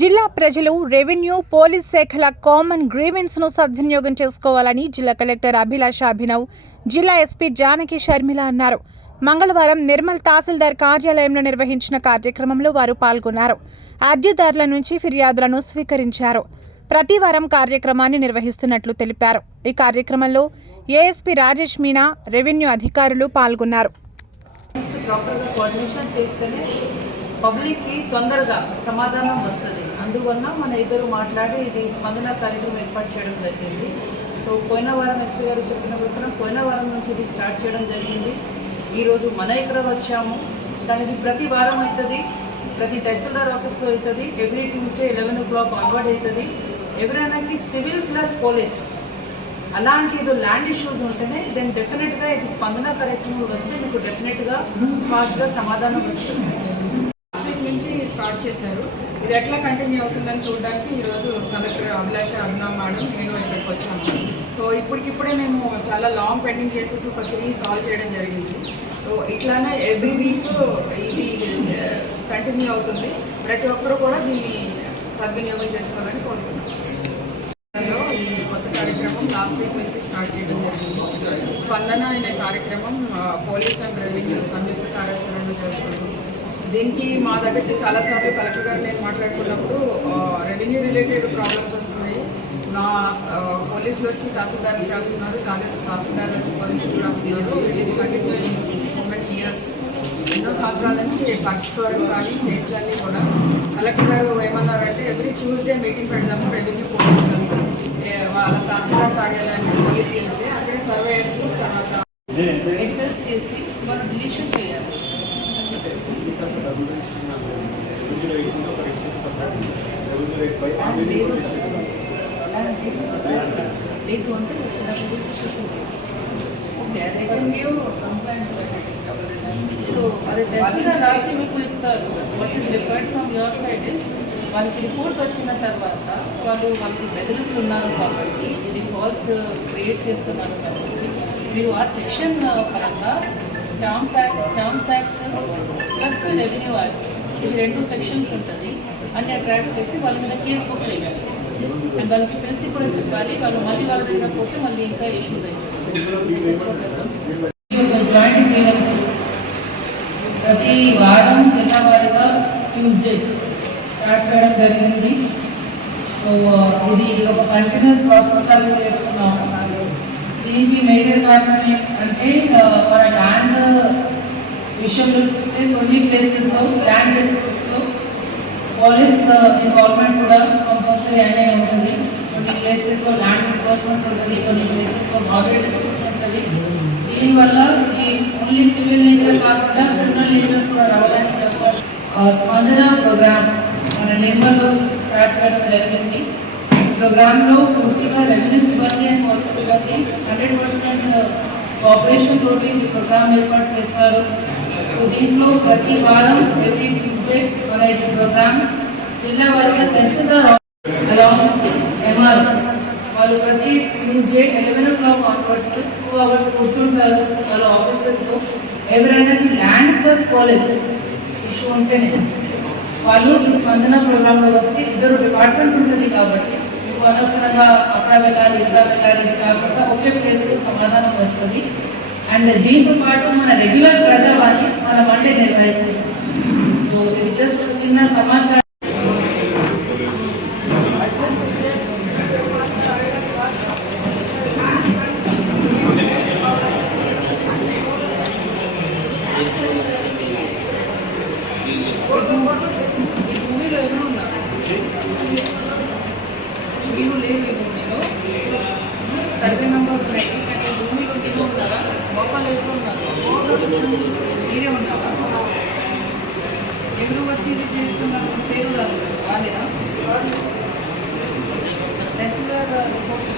జిల్లా ప్రజలు revenue police శాఖల కామన్ గ్రీవెన్స్ను సద్వినియోగం చేసుకోవాలని జిల్లా కలెక్టర్ అభిలాష అభినవ్ జిల్లా ఎస్పీ జానకి షర్మిల అన్నారు. మంగళవారం నిర్మల్ తహసీల్దార్ కార్యాలయంలో నిర్వహించిన కార్యక్రమంలో వారు పాల్గొన్నారు. అర్జీదారుల నుంచి ఫిర్యాదులను స్వీకరించారు. ప్రతి వారం కార్యక్రమాన్ని నిర్వహిస్తున్నట్లు తెలిపారు. ఈ కార్యక్రమంలో ఏఎస్పీ రాజేష్ మీనా రెవెన్యూ అధికారులు పాల్గొన్నారు. పబ్లిక్కి తొందరగా సమాధానం వస్తుంది. అందువల్ల మన ఇద్దరు మాట్లాడి ఇది స్పందన కార్యక్రమం ఏర్పాటు చేయడం జరిగింది. సో పోయిన వారం ఎస్పీ గారు చెప్పిన ప్రకారం పోయిన వారం నుంచి ఇది స్టార్ట్ చేయడం జరిగింది. ఈరోజు మన ఇక్కడ వచ్చాము. దానికి ప్రతి వారం అవుతుంది ప్రతి తహసీల్దార్ ఆఫీస్లో అవుతుంది every Tuesday eleven o'clock onward అవుతుంది. ఎవరైనాకి సివిల్ ప్లస్ పోలీస్ అలాంటి ఏదో ల్యాండ్ ఇష్యూస్ ఉంటేనే దెన్ డెఫినెట్గా ఇది స్పందన కార్యక్రమం వస్తే మీకు డెఫినెట్గా ఫాస్ట్గా సమాధానం వస్తుంది. స్టార్ట్ చేశారు. ఇది ఎట్లా కంటిన్యూ అవుతుందని చూడడానికి ఈరోజు కలెక్టర్ అభిలాష అభినవ్ మేడం నేను ఇక్కడికి వచ్చాము. సో ఇప్పటికిప్పుడే మేము చాలా లాంగ్ పెండింగ్ కేసెస్ ఒక త్రీ సాల్వ్ చేయడం జరిగింది. సో ఇట్లానే ఎవ్రీ వీక్ ఇది కంటిన్యూ అవుతుంది. ప్రతి ఒక్కరు కూడా దీన్ని సద్వినియోగం చేసుకోవాలని కోరుకుంటున్నాను ఈ కొత్త కార్యక్రమం లాస్ట్ వీక్ నుంచి స్టార్ట్ చేయడం జరిగింది. స్పందన అనే కార్యక్రమం పోలీస్ అండ్ రెవెన్యూ సంయుక్త కార్యాచరణలో జరుగుతుంది. దీనికి మా దగ్గరికి చాలాసార్లు కలెక్టర్ గారు నేను మాట్లాడుకున్నప్పుడు రెవెన్యూ రిలేటెడ్ ప్రాబ్లమ్స్ వస్తున్నాయి. నా పోలీసులు వచ్చి తహసీల్దార్కి రాస్తున్నారు కాలేజ్ తహసీల్దార్ వచ్చి పోలీసులకు రాస్తున్నారు it is continuing so many years ఎన్నో సంవత్సరాల నుంచి పర్టికులర్ కానీ కేసులన్నీ కూడా. కలెక్టర్ గారు ఏమన్నారంటే ఎవ్రీ ట్యూస్డే మీటింగ్ పెడదాము రెవెన్యూ పోలీస్ కలిసి వాళ్ళ తహసీల్దార్ కార్యాలయాన్ని పోలీసులు వెళ్తే అక్కడే సర్వేయర్స్ తర్వాత ఎక్సెస్ చేసి మనం డిలీషన్ చేయాలి. లేదు లేదు ఓకే సెకండ్ కంప్లైంట్ సో అది తహసీల్దార్ రాసి మీకు ఇస్తారు what is required from your side is వాళ్ళకి రిపోర్ట్ వచ్చిన తర్వాత వాళ్ళు వాళ్ళకి బెదిరిస్తున్నారు కాబట్టి ఇది ఫాల్స్ క్రియేట్ చేస్తున్నారు కాబట్టి మీరు ఆ సెక్షన్ పరంగా stamp act stamps act plus revenue act ఇది రెండు సెక్షన్స్ ఉంటుంది. అన్ని అట్రాక్ట్ చేసి వాళ్ళ మీద కేసు బుక్ చేయాలి. అండ్ వాళ్ళకి పిలిచి కూడా చెప్పాలి. వాళ్ళు మళ్ళీ వాళ్ళ దగ్గర పోతే మళ్ళీ ఇంకా ఇష్యూస్ అవుతుంది జాయింట్ ప్రతి వారం నెలవారీగా ట్యూస్డే స్టార్ట్ చేయడం జరిగింది. సో ఇది ఒక కంటిన్యూస్ ప్రాసెస్ లాగా దీనికి మేజర్ కారణం ఏంటంటే ఆ, మన ల్యాండ్ విషయంలో చూస్తే కొన్ని ప్లేసెస్లో ల్యాండ్ డిస్ప్యూట్స్లో పోలీస్ ఇన్వాల్వ్మెంట్ కూడా కంపల్సరీ అనే ఉంటుంది కొన్ని ప్లేసెస్లో ల్యాండ్ ఎన్ఫోర్స్మెంట్ ఉంటుంది కొన్ని ప్లేసెస్లో బాడీ డిస్ప్యూట్స్ ఉంటుంది దీనివల్ల ఇది ఓన్లీ సివిల్ నేచర్ కాకుండా క్రిమినల్ నేచర్ కూడా రావడానికి అవకాశం ఆ, స్పందన ప్రోగ్రామ్ మన నిర్మల్లో స్టార్ట్ చేయడం జరిగింది ఈ ప్రోగ్రాంలో పూర్తిగా రెవెన్యూ సిబ్బంది అండ్ పోలీస్ సిబ్బంది హండ్రెడ్ పర్సెంట్ uh, కోఆపరేషన్ తోటి ఈ ప్రోగ్రామ్ ఏర్పాటు చేస్తారు. సో దీంట్లో ప్రతి వారం ఎవ్రీ ట్యూస్డే మన ఈ ప్రోగ్రామ్ జిల్లా వారిగా ప్రస్తుత అలాంగ్ ఎంఆర్ వాళ్ళు ప్రతి Tuesday eleven o'clock onwards two hours కూర్చుంటారు వాళ్ళ ఆఫీసెస్లో ఎవరైనా ల్యాండ్ ప్లస్ పోలీస్ ఇష్యూ ఉంటేనే వాళ్ళు ఈ స్పందన ప్రోగ్రాంలో వస్తే ఇద్దరు డిపార్ట్మెంట్ ఉంటుంది కాబట్టి అనవసరంగా అక్కడ వెళ్ళాలి ఇక్కడ వెళ్ళాలి కాకుండా ఒకే ప్లేస్లో సమాధానం వస్తుంది అండ్ దీంతో పాటు మన రెగ్యులర్ ప్రజావాణి మన మండే నిర్వహిస్తుంది సో జస్ట్ చిన్న సమాచారం Thank you ఎవరు ఉన్నారు మీరు లేదు ఈ భూమిలో సర్వే నెంబర్ ఉన్నాయి కానీ ఈ భూమిలో మీరు ఉన్నారా లోపల ఎప్పుడు ఉన్నారు మీరే ఉన్నారా? ఎవరు వచ్చి ఇది చేస్తున్నారు? పేరు రాశారు వాళ్ళేనా తహసీల్దార్ రిపోర్ట్